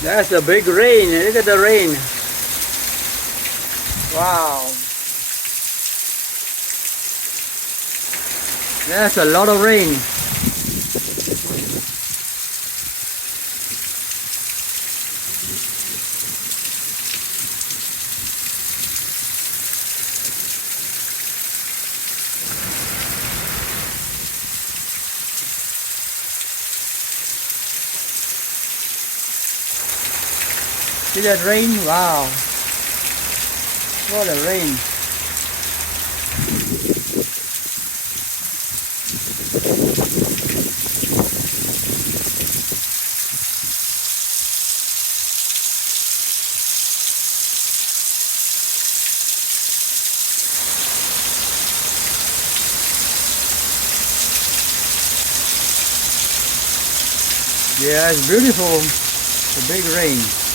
That's a big rain. Look at the rain. Wow. That's a lot of rain. See that rain? Wow. What a rain. Yeah, it's beautiful. The big rain.